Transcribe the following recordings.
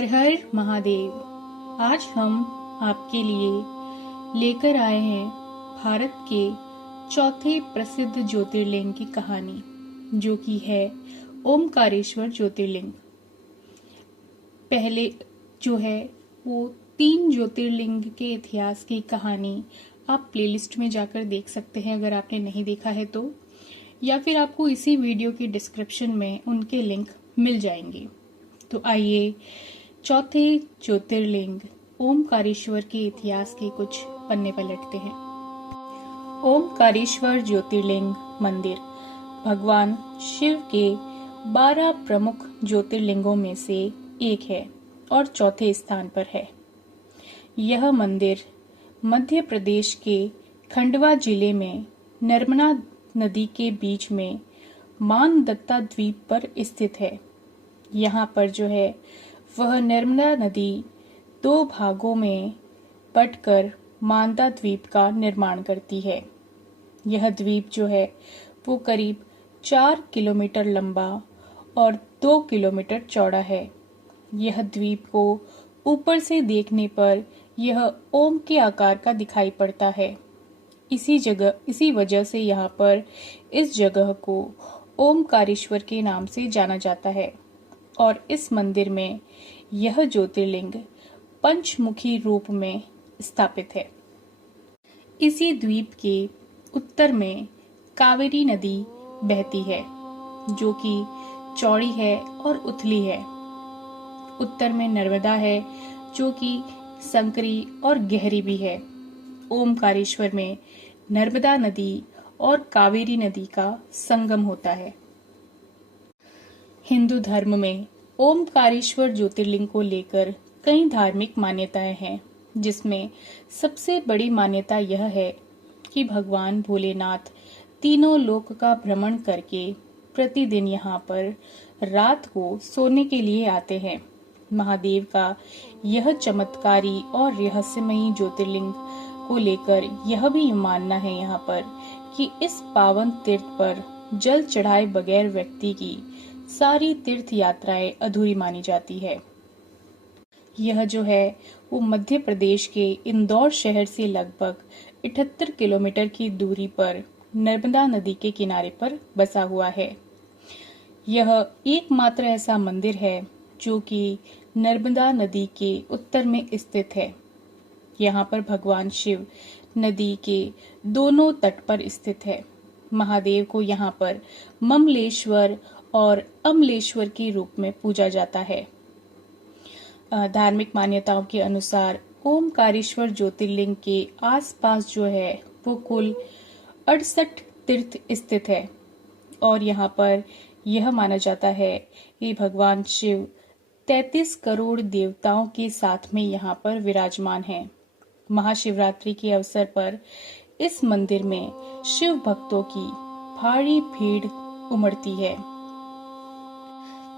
हर हर महादेव। आज हम आपके लिए लेकर आए हैं भारत के चौथे प्रसिद्ध ज्योतिर्लिंग की कहानी, जो कि है ओमकारेश्वर ज्योतिर्लिंग। पहले जो है वो 3 ज्योतिर्लिंग के इतिहास की कहानी आप प्लेलिस्ट में जाकर देख सकते हैं अगर आपने नहीं देखा है तो, या फिर आपको इसी वीडियो की डिस्क्रिप्शन में उनके लिंक मिल जाएंगे। तो आइए चौथे ज्योतिर्लिंग ओमकारेश्वर के इतिहास के कुछ पन्ने पलटते हैं। ओमकारेश्वर ज्योतिर्लिंग मंदिर भगवान शिव के 12 प्रमुख ज्योतिर्लिंगों में से एक है और चौथे स्थान पर है। यह मंदिर मध्य प्रदेश के खंडवा जिले में नर्मदा नदी के बीच में मानदत्ता द्वीप पर स्थित है। यहाँ पर जो है वह नर्मदा नदी 2 भागों में बंटकर मानदा द्वीप का निर्माण करती है। यह द्वीप जो है वो करीब 4 किलोमीटर लंबा और 2 किलोमीटर चौड़ा है। यह द्वीप को ऊपर से देखने पर यह ओम के आकार का दिखाई पड़ता है। इसी वजह से यहाँ पर इस जगह को ओमकारेश्वर के नाम से जाना जाता है और इस मंदिर में यह ज्योतिर्लिंग पंचमुखी रूप में स्थापित है। इसी द्वीप के उत्तर में कावेरी नदी बहती है, जो कि चौड़ी है और उथली है। उत्तर में नर्मदा है, जो कि संकरी और गहरी भी है। ओमकारेश्वर में नर्मदा नदी और कावेरी नदी का संगम होता है। हिंदू धर्म में ओमकारेश्वर ज्योतिर्लिंग को लेकर कई धार्मिक मान्यताएं हैं, जिसमें सबसे बड़ी मान्यता यह है कि भगवान भोलेनाथ तीनों लोक का भ्रमण करके प्रतिदिन यहाँ पर रात को सोने के लिए आते हैं। महादेव का यह चमत्कारी और रहस्यमयी ज्योतिर्लिंग को लेकर यह भी मानना है यहाँ पर कि इस पावन तीर्थ पर जल चढ़ाए बगैर व्यक्ति की सारी तीर्थ यात्राएं अधूरी मानी जाती है। यह जो है वो मध्य प्रदेश के इंदौर शहर से लगभग 78 किलोमीटर की दूरी पर नर्मदा नदी के किनारे पर बसा हुआ है। यह एकमात्र ऐसा मंदिर है जो कि नर्मदा नदी के उत्तर में स्थित है। यहाँ पर भगवान शिव नदी के दोनों तट पर स्थित है। महादेव को यहाँ पर ममलेश्वर और अमलेश्वर के रूप में पूजा जाता है। धार्मिक मान्यताओं के अनुसार ओमकारेश्वर ज्योतिर्लिंग के आसपास जो है वो कुल 68 तीर्थ स्थित है और यहाँ पर यह माना जाता है कि भगवान शिव 33 करोड़ देवताओं के साथ में यहाँ पर विराजमान हैं। महाशिवरात्रि के अवसर पर इस मंदिर में शिव भक्तों की भारी भीड़ उमड़ती है।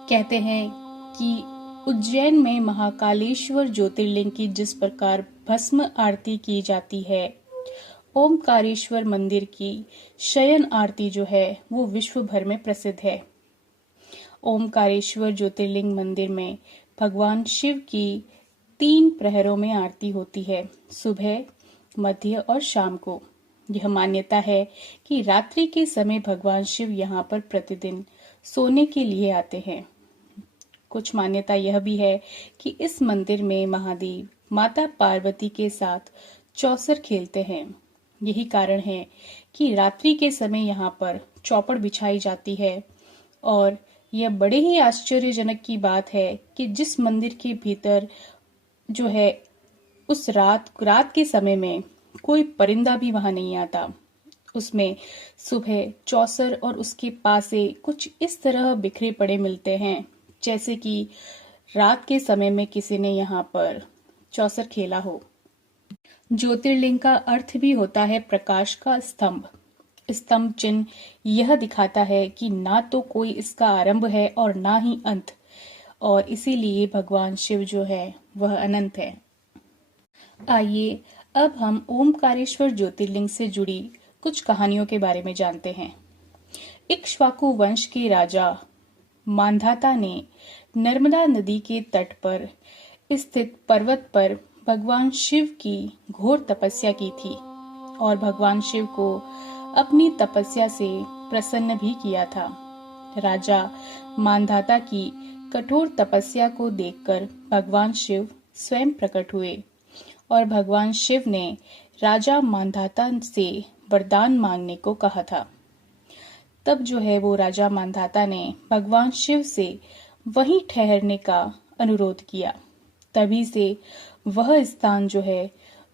कहते हैं कि उज्जैन में महाकालेश्वर ज्योतिर्लिंग की जिस प्रकार भस्म आरती की जाती है, ओमकारेश्वर मंदिर की शयन आरती जो है वो विश्व भर में प्रसिद्ध है। ओमकारेश्वर ज्योतिर्लिंग मंदिर में भगवान शिव की 3 प्रहरों में आरती होती है, सुबह, मध्य और शाम को। यह मान्यता है कि रात्रि के समय भगवान शिव यहाँ पर प्रतिदिन सोने के लिए आते हैं। कुछ मान्यता यह भी है कि इस मंदिर में महादेव माता पार्वती के साथ चौसर खेलते हैं। यही कारण है कि रात्रि के समय यहाँ पर चौपड़ बिछाई जाती है और यह बड़े ही आश्चर्यजनक की बात है कि जिस मंदिर के भीतर जो है उस रात के समय में कोई परिंदा भी वहां नहीं आता, उसमें सुबह चौसर और उसके पासे कुछ इस तरह बिखरे पड़े मिलते हैं, जैसे कि रात के समय में किसी ने यहाँ पर चौसर खेला हो। ज्योतिर्लिंग का अर्थ भी होता है प्रकाश का स्तंभ। स्तंभ चिन्ह यह दिखाता है कि ना तो कोई इसका आरंभ है और ना ही अंत, और इसीलिए भगवान शिव जो है वह अनंत है। आइए अब हम ओमकारेश्वर ज्योतिर्लिंग से जुड़ी कुछ कहानियों के बारे में जानते हैं। इक्ष्वाकु वंश के राजा मांधाता ने नर्मदा नदी के तट पर स्थित पर्वत पर भगवान शिव की घोर तपस्या की थी और भगवान शिव को अपनी तपस्या से प्रसन्न भी किया था। राजा मानधाता की कठोर तपस्या को देखकर भगवान शिव स्वयं प्रकट हुए और भगवान शिव ने राजा मानधाता से वरदान मांगने को कहा था। तब जो है वो राजा मानधाता ने भगवान शिव से वहीं ठहरने का अनुरोध किया। तभी से वह स्थान जो है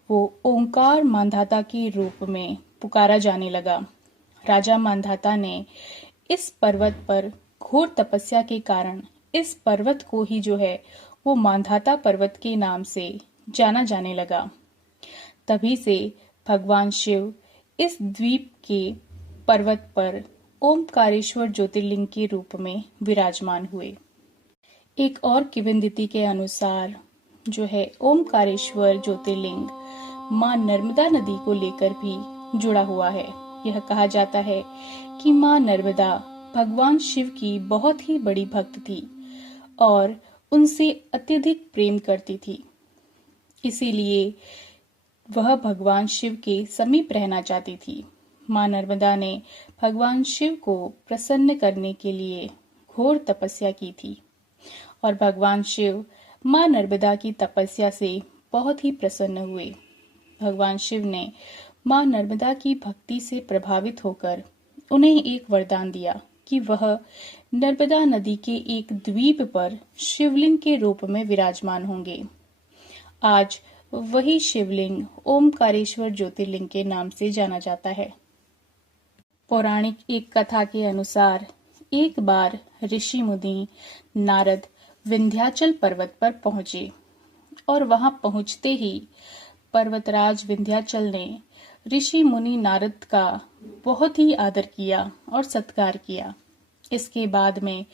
वो ओंकार मानधाता के रूप में पुकारा जाने लगा। राजा मानधाता ने इस पर्वत पर घोर तपस्या के कारण इस पर्वत को ही जो है वो मानधाता पर्वत के नाम से जाना जाने लगा। तभी से भगवान शिव इस द्वीप के पर्वत पर ओमकारेश्वर ज्योतिर्लिंग के रूप में विराजमान हुए। एक और किंवदंती के अनुसार जो है ओमकारेश्वर ज्योतिर्लिंग मां नर्मदा नदी को लेकर भी जुड़ा हुआ है। यह कहा जाता है कि मां नर्मदा भगवान शिव की बहुत ही बड़ी भक्त थी और उनसे अत्यधिक प्रेम करती थी। इसीलिए वह भगवान शिव के समीप रहना चाहती थी। मां नर्मदा ने भगवान शिव को प्रसन्न करने के लिए घोर तपस्या की थी और भगवान शिव मां नर्मदा की तपस्या से बहुत ही प्रसन्न हुए। भगवान शिव ने मां नर्मदा की भक्ति से प्रभावित होकर उन्हें एक वरदान दिया कि वह नर्मदा नदी के एक द्वीप पर शिवलिंग के रूप में विराजमान होंगे। आज वही शिवलिंग ओमकारेश्वर ज्योतिर्लिंग के नाम से जाना जाता है। पौराणिक एक कथा के अनुसार एक बार ऋषि मुनि नारद विंध्याचल पर्वत पर पहुंचे और वहां पहुंचते ही पर्वतराज विंध्याचल ने ऋषि मुनि नारद का बहुत ही आदर किया और सत्कार किया। इसके बाद में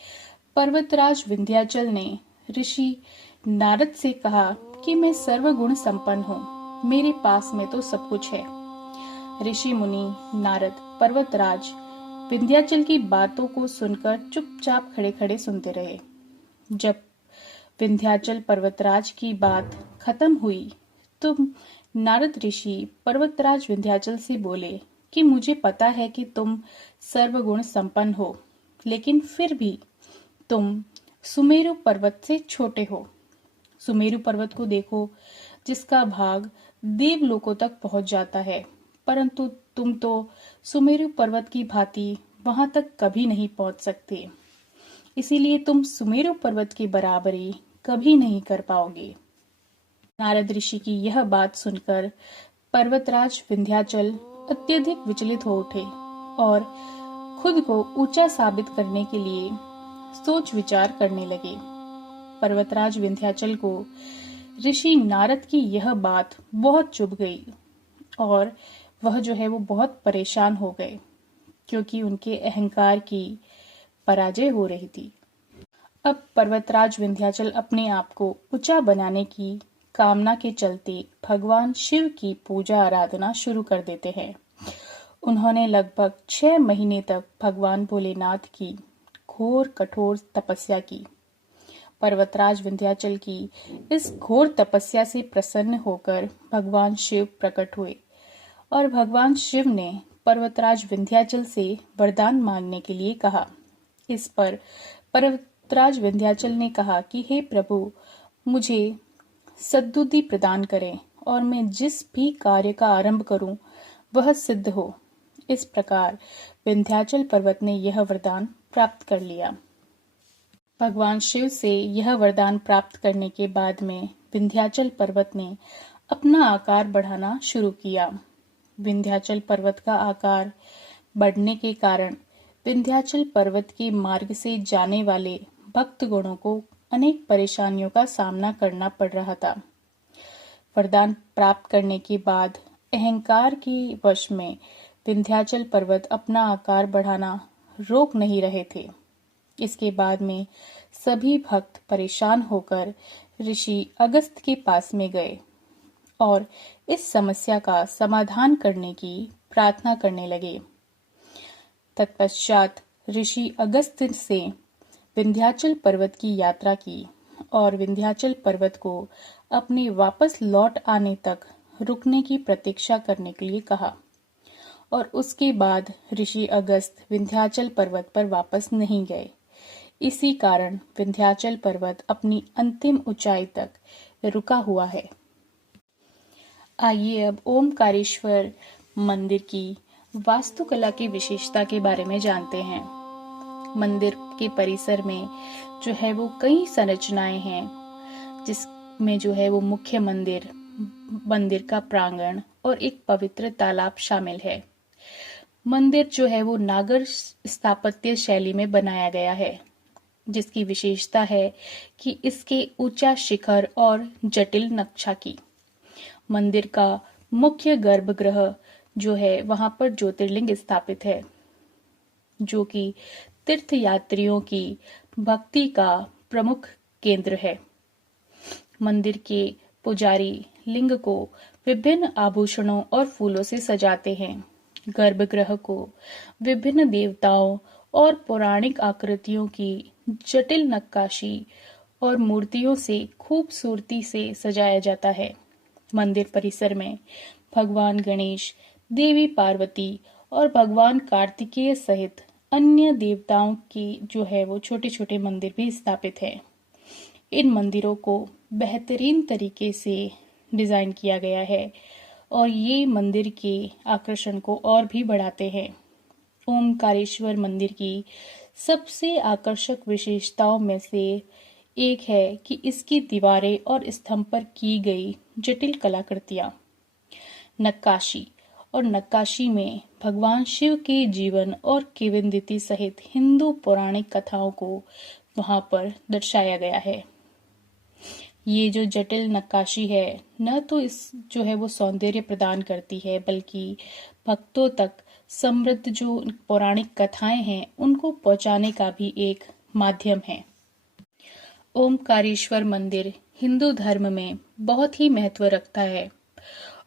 पर्वतराज विंध्याचल ने ऋषि नारद से कहा कि मैं सर्वगुण संपन्न हूँ, मेरे पास में तो सब कुछ है। ऋषि मुनि नारद पर्वतराज विंध्याचल की बातों को सुनकर चुपचाप खड़े खड़े सुनते रहे। जब विंध्याचल पर्वतराज की बात खत्म हुई तो नारद ऋषि पर्वतराज विंध्याचल से बोले कि मुझे पता है कि तुम सर्वगुण संपन्न हो, लेकिन फिर भी तुम सुमेरु पर्वत से छोटे हो। सुमेरु पर्वत को देखो, जिसका भाग देवलोकों तक पहुंच जाता है, परंतु तुम तो सुमेरु पर्वत की भांति वहां तक कभी नहीं पहुंच सकते। इसीलिए तुम सुमेरु पर्वत की बराबरी कभी नहीं कर पाओगे। नारद ऋषि की यह बात सुनकर पर्वतराज विंध्याचल अत्यधिक विचलित हो उठे और खुद को ऊंचा साबित करने के लिए सोच विचार करने लगे। पर्वतराज विंध्याचल को ऋषि नारद की यह बात बहुत चुभ गई और वह जो है वो बहुत परेशान हो गए, क्योंकि उनके अहंकार की पराजय हो रही थी। अब पर्वतराज विंध्याचल अपने आप को ऊंचा बनाने की कामना के चलते भगवान शिव की पूजा आराधना शुरू कर देते हैं। उन्होंने लगभग 6 महीने तक भगवान भोलेनाथ की घोर कठोर तपस्या की। पर्वतराज विंध्याचल की इस घोर तपस्या से प्रसन्न होकर भगवान शिव प्रकट हुए और भगवान शिव ने पर्वतराज विंध्याचल से वरदान मांगने के लिए कहा। इस पर पर्वतराज विंध्याचल ने कहा कि हे प्रभु, मुझे सद्बुद्धि प्रदान करें और मैं जिस भी कार्य का आरंभ करूं वह सिद्ध हो। इस प्रकार विंध्याचल पर्वत ने यह वरदान प्राप्त कर लिया। भगवान शिव से यह वरदान प्राप्त करने के बाद में विंध्याचल पर्वत ने अपना आकार बढ़ाना शुरू किया। विंध्याचल पर्वत का आकार बढ़ने के कारण विंध्याचल पर्वत के मार्ग से जाने वाले भक्तगणों को अनेक परेशानियों का सामना करना पड़ रहा था। वरदान प्राप्त करने के बाद अहंकार के वश में विंध्याचल पर्वत अपना आकार बढ़ाना रोक नहीं रहे थे। इसके बाद में सभी भक्त परेशान होकर ऋषि अगस्त के पास में गए और इस समस्या का समाधान करने की प्रार्थना करने लगे। तत्पश्चात ऋषि अगस्त से विंध्याचल पर्वत की यात्रा की और विंध्याचल पर्वत को अपने वापस लौट आने तक रुकने की प्रतीक्षा करने के लिए कहा और उसके बाद ऋषि अगस्त विंध्याचल पर्वत पर वापस नहीं गए। इसी कारण विंध्याचल पर्वत अपनी अंतिम ऊंचाई तक रुका हुआ है। आइए अब ओमकारेश्वर मंदिर की वास्तुकला की विशेषता के बारे में जानते हैं। मंदिर के परिसर में जो है वो कई संरचनाएं हैं, जिसमें जो है वो मुख्य मंदिर, मंदिर का प्रांगण और एक पवित्र तालाब शामिल है। मंदिर जो है वो नागर स्थापत्य शैली में बनाया गया है, जिसकी विशेषता है कि इसके ऊंचा शिखर और जटिल नक्शा की। मंदिर का मुख्य गर्भगृह जो है वहां पर ज्योतिर्लिंग स्थापित है, जो कि तीर्थ यात्रियों की भक्ति का प्रमुख केंद्र है। मंदिर के पुजारी लिंग को विभिन्न आभूषणों और फूलों से सजाते हैं। गर्भगृह को विभिन्न देवताओं और पौराणिक आकृतियों की जटिल नक्काशी और मूर्तियों से खूबसूरती से सजाया जाता है। मंदिर परिसर में भगवान गणेश, देवी पार्वती और भगवान कार्तिकेय सहित अन्य देवताओं की जो है वो छोटे छोटे मंदिर भी स्थापित हैं। इन मंदिरों को बेहतरीन तरीके से डिजाइन किया गया है और ये मंदिर के आकर्षण को और भी बढ़ाते हैं। ओमकारेश्वर मंदिर की सबसे आकर्षक विशेषताओं में से एक है कि इसकी दीवारें और स्तंभ पर की गई जटिल कलाकृतियां, नक्काशी और नक्काशी में भगवान शिव के जीवन और किंवदंती सहित हिंदू पौराणिक कथाओं को वहां पर दर्शाया गया है। ये जो जटिल नक्काशी है न तो इस जो है वो सौंदर्य प्रदान करती है, बल्कि भक्तों तक समृद्ध जो पौराणिक कथाएं हैं उनको पहुंचाने का भी एक माध्यम है। ओमकारेश्वर मंदिर हिंदू धर्म में बहुत ही महत्व रखता है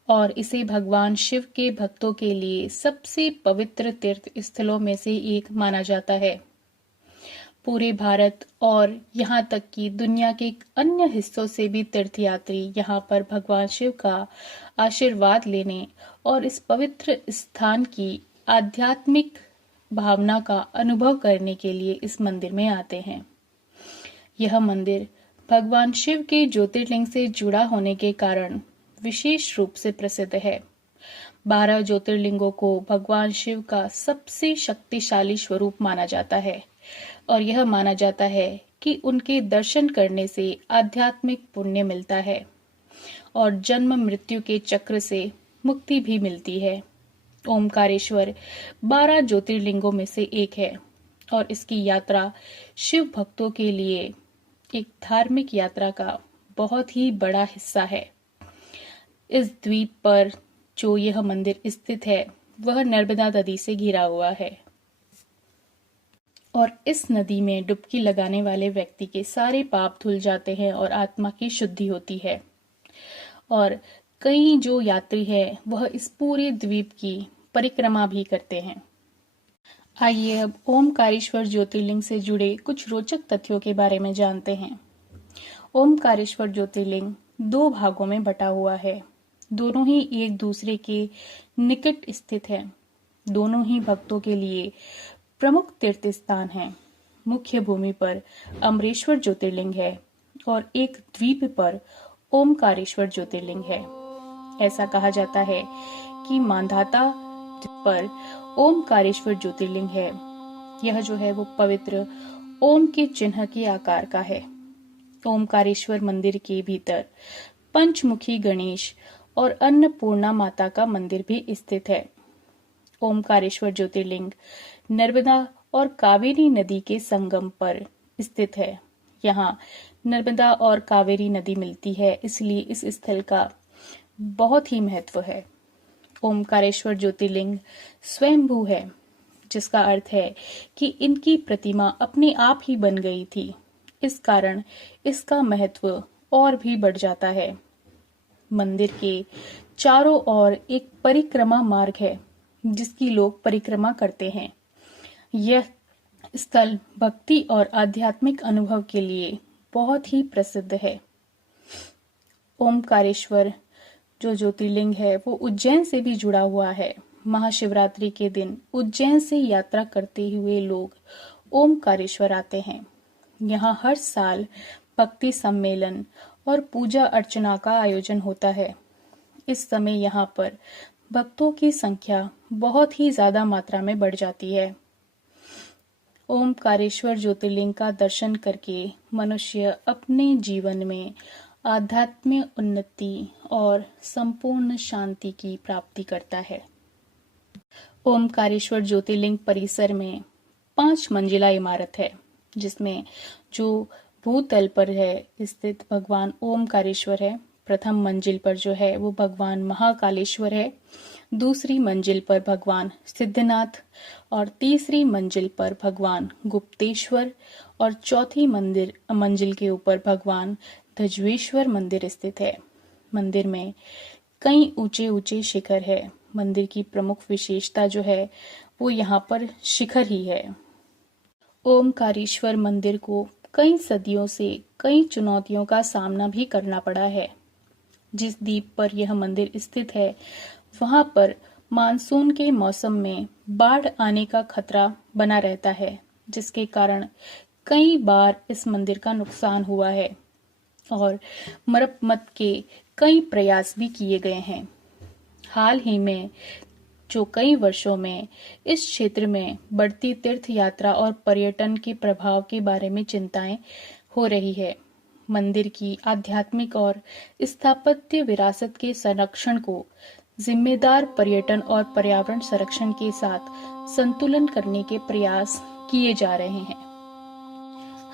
और इसे भगवान शिव के भक्तों के लिए सबसे पवित्र तीर्थ स्थलों में से एक माना जाता है। पूरे भारत और यहाँ तक कि दुनिया के अन्य हिस्सों से भी तीर्थयात्री यहाँ पर भगवान शिव का आशीर्वाद लेने और इस पवित्र स्थान की आध्यात्मिक भावना का अनुभव करने के लिए इस मंदिर में आते हैं। यह मंदिर भगवान शिव के ज्योतिर्लिंग से जुड़ा होने के कारण विशेष रूप से प्रसिद्ध है। 12 ज्योतिर्लिंगों को भगवान शिव का सबसे शक्तिशाली स्वरूप माना जाता है और यह माना जाता है कि उनके दर्शन करने से आध्यात्मिक पुण्य मिलता है और जन्म मृत्यु के चक्र से मुक्ति भी मिलती है। ओमकारेश्वर 12 ज्योतिर्लिंगों में से एक है और इसकी यात्रा शिव भक्तों के लिए एक धार्मिक यात्रा का बहुत ही बड़ा हिस्सा है। इस द्वीप पर जो यह मंदिर स्थित है वह नर्मदा नदी से घिरा हुआ है और इस नदी में डुबकी लगाने वाले व्यक्ति के सारे पाप धुल जाते हैं और आत्मा की शुद्धि होती है। और कई जो यात्री हैं वह इस पूरे द्वीप की परिक्रमा भी करते हैं। आइए अब ओमकारेश्वर ज्योतिर्लिंग से जुड़े कुछ रोचक तथ्यों के बारे में जानते हैं। ओमकारेश्वर ज्योतिर्लिंग 2 भागों में बटा हुआ है। दोनों ही एक दूसरे के निकट स्थित हैं। दोनों ही भक्तों के लिए प्रमुख तीर्थ स्थान हैं। मुख्य भूमि पर अमरेश्वर ज्योतिर्लिंग है और एक द्वीप पर ओमकारेश्वर ज्योतिर्लिंग है। ऐसा कहा जाता है कि मांधाता पर ओमकारेश्वर ज्योतिर्लिंग है। यह जो है वो पवित्र ओम के चिन्ह के आकार का है। ओमकारेश्वर मंदिर के भीतर पंचमुखी गणेश और अन्नपूर्णा माता का मंदिर भी स्थित है। ओमकारेश्वर ज्योतिर्लिंग नर्मदा और कावेरी नदी के संगम पर स्थित है। यहाँ नर्मदा और कावेरी नदी मिलती है, इसलिए इस स्थल का बहुत ही महत्व है। ओमकारेश्वर ज्योतिर्लिंग स्वयंभू है, जिसका अर्थ है कि इनकी प्रतिमा अपने आप ही बन गई थी। इस कारण इसका महत्व और भी बढ़ जाता है। मंदिर के चारों ओर एक परिक्रमा मार्ग है, जिसकी लोग परिक्रमा करते हैं। यह स्थल भक्ति और आध्यात्मिक अनुभव के लिए बहुत ही प्रसिद्ध है। ओमकारेश्वर जो ज्योतिर्लिंग है वो उज्जैन से भी जुड़ा हुआ है। महाशिवरात्रि के दिन उज्जैन से यात्रा करते हुए लोग ओमकारेश्वर आते हैं। यहाँ हर साल भक्ति सम्मेलन और पूजा अर्चना का आयोजन होता है। इस समय यहाँ पर भक्तों की संख्या बहुत ही ज्यादा मात्रा में बढ़ जाती है। ओमकारेश्वर ज्योतिर्लिंग का दर्शन करके मनुष्य अपने जीवन में आध्यात्मिक उन्नति और संपूर्ण शांति की प्राप्ति करता है। ओमकारेश्वर ज्योतिर्लिंग परिसर में 5 मंजिला इमारत है, जिसमें जो भूतल पर है स्थित भगवान ओमकारेश्वर है। प्रथम मंजिल पर जो है वो भगवान महाकालेश्वर है, दूसरी मंजिल पर भगवान सिद्धनाथ और तीसरी मंजिल पर भगवान गुप्तेश्वर और चौथी मंजिल के ऊपर भगवान ध्वजेश्वर मंदिर स्थित है। मंदिर में कई ऊंचे ऊंचे शिखर है। मंदिर की प्रमुख विशेषता जो है वो यहाँ पर शिखर ही है। ओमकारेश्वर मंदिर को कई सदियों से कई चुनौतियों का सामना भी करना पड़ा है। जिस द्वीप पर यह मंदिर स्थित है वहां पर मानसून के मौसम में बाढ़ आने का खतरा बना रहता है, जिसके कारण कई बार इस मंदिर का नुकसान हुआ है और मरम्मत के कई प्रयास भी किए गए हैं। हाल ही में जो कई वर्षों में इस क्षेत्र में बढ़ती तीर्थ यात्रा और पर्यटन के प्रभाव के बारे में चिंताएं हो रही है। मंदिर की आध्यात्मिक और स्थापत्य विरासत के संरक्षण को जिम्मेदार पर्यटन और पर्यावरण संरक्षण के साथ संतुलन करने के प्रयास किए जा रहे हैं।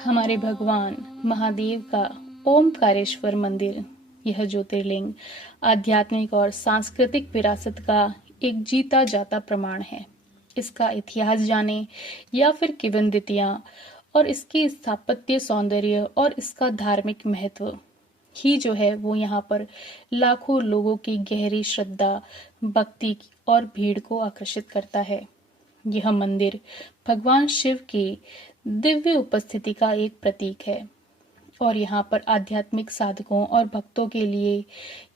हमारे भगवान महादेव का ओमकारेश्वर मंदिर, यह ज्योतिर्लिंग आध्यात्मिक और सांस्कृतिक विरासत का एक जीता जाता प्रमाण है। इसका इतिहास जाने या फिर किंवदंतियां और इसकी स्थापत्य सौंदर्य और इसका धार्मिक महत्व ही जो है वो यहाँ पर लाखों लोगों की गहरी श्रद्धा, भक्ति और भीड़ को आकर्षित करता है। यह मंदिर भगवान शिव की दिव्य उपस्थिति का एक प्रतीक है और यहाँ पर आध्यात्मिक साधकों और भक्तों के लिए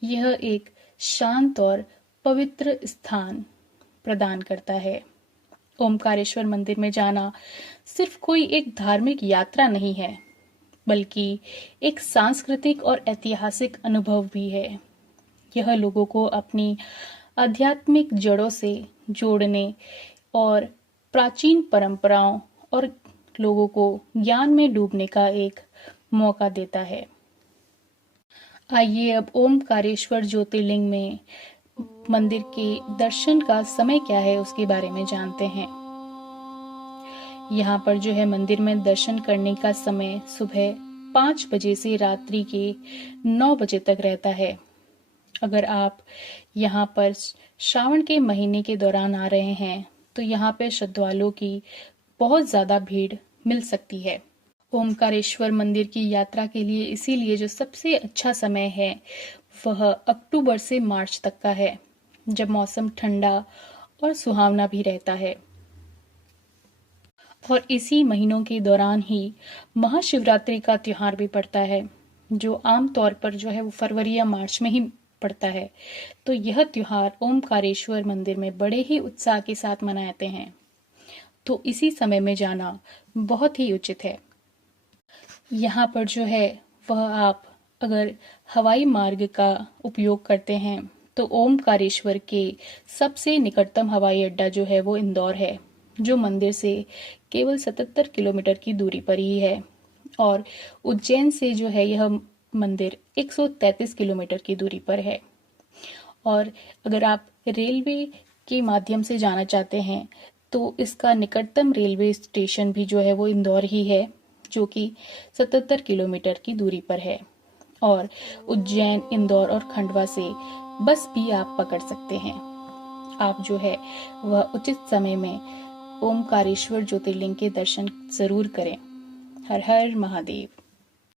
यह एक शांत और पवित्र स्थान प्रदान करता है। ओमकारेश्वर मंदिर में जाना सिर्फ कोई एक धार्मिक यात्रा नहीं है, बल्कि एक सांस्कृतिक और ऐतिहासिक अनुभव भी है। यह लोगों को अपनी आध्यात्मिक जड़ों से जोड़ने और प्राचीन परंपराओं और लोगों को ज्ञान में डूबने का एक मौका देता है। आइए अब ओमकारेश्वर ज्योतिर्लिंग में मंदिर के दर्शन का समय क्या है उसके बारे में जानते हैं। यहाँ पर जो है मंदिर में दर्शन करने का समय सुबह 5 बजे से रात्रि के 9 बजे तक रहता है। अगर आप यहाँ पर श्रावण के महीने के दौरान आ रहे हैं तो यहाँ पे श्रद्धालुओं की बहुत ज्यादा भीड़ मिल सकती है। ओमकारेश्वर मंदिर की यात्रा के लिए इसीलिए जो सबसे अच्छा समय है वह अक्टूबर से मार्च तक का है, जब मौसम ठंडा और सुहावना भी रहता है। और इसी महीनों के दौरान ही महाशिवरात्रि का त्योहार भी पड़ता है, जो आमतौर पर जो है वो फरवरी या मार्च में ही पड़ता है। तो यह त्योहार ओमकारेश्वर मंदिर में बड़े ही उत्साह के साथ मनाते हैं, तो इसी समय में जाना बहुत ही उचित है। यहाँ पर जो है वह आप अगर हवाई मार्ग का उपयोग करते हैं तो ओमकारेश्वर के सबसे निकटतम हवाई अड्डा जो है वो इंदौर है, जो मंदिर से केवल 77 किलोमीटर की दूरी पर ही है। और उज्जैन से जो है यह मंदिर 133 किलोमीटर की दूरी पर है। और अगर आप रेलवे के माध्यम से जाना चाहते हैं तो इसका निकटतम रेलवे स्टेशन भी जो है वो इंदौर ही है, जो कि 77 किलोमीटर की दूरी पर है। और उज्जैन, इंदौर और खंडवा से बस भी आप पकड़ सकते हैं। आप जो है वह उचित समय में ओमकारेश्वर ज्योतिर्लिंग के दर्शन जरूर करें। हर हर महादेव।